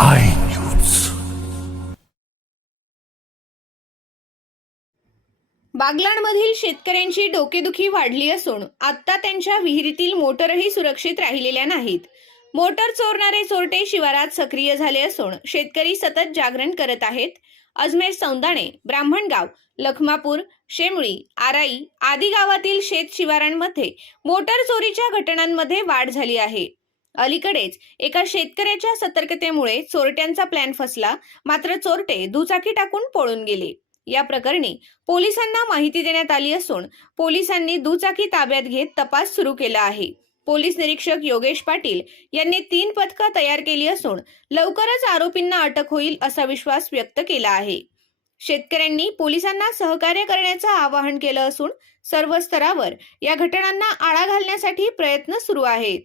I बागलाणमधील शेतकऱ्यांची डोकेदुखी वाढली असून आता त्यांच्या विहिरीतील मोटरही सुरक्षित राहिलेल्या नाहीत. मोटर चोरणारे चोरटे शिवारात सक्रिय झाले असून शेतकरी सतत जागरण करत आहेत. अजमेर सौंदाणे ब्राह्मणगाव लखमापूर शेमळी आराई आदी गावातील शेत शिवारांमध्ये मोटर चोरीच्या घटनांमध्ये वाढ झाली आहे. अलीकडेच एका शेतकऱ्याच्या सतर्कतेमुळे चोरट्यांचा प्लॅन फसला. मात्र चोरटे दुचाकी टाकून पळून गेले. या प्रकरणी पोलिसांना माहिती देण्यात आली असून पोलिसांनी दुचाकी ताब्यात घेत तपास सुरू केला आहे. पोलीस निरीक्षक योगेश पाटील यांनी तीन पथकं तयार केली असून लवकरच आरोपींना अटक होईल असा विश्वास व्यक्त केला आहे. शेतकऱ्यांनी पोलिसांना सहकार्य करण्याचं आवाहन केलं असून सर्व स्तरावर या घटनांना आळा घालण्यासाठी प्रयत्न सुरू आहेत.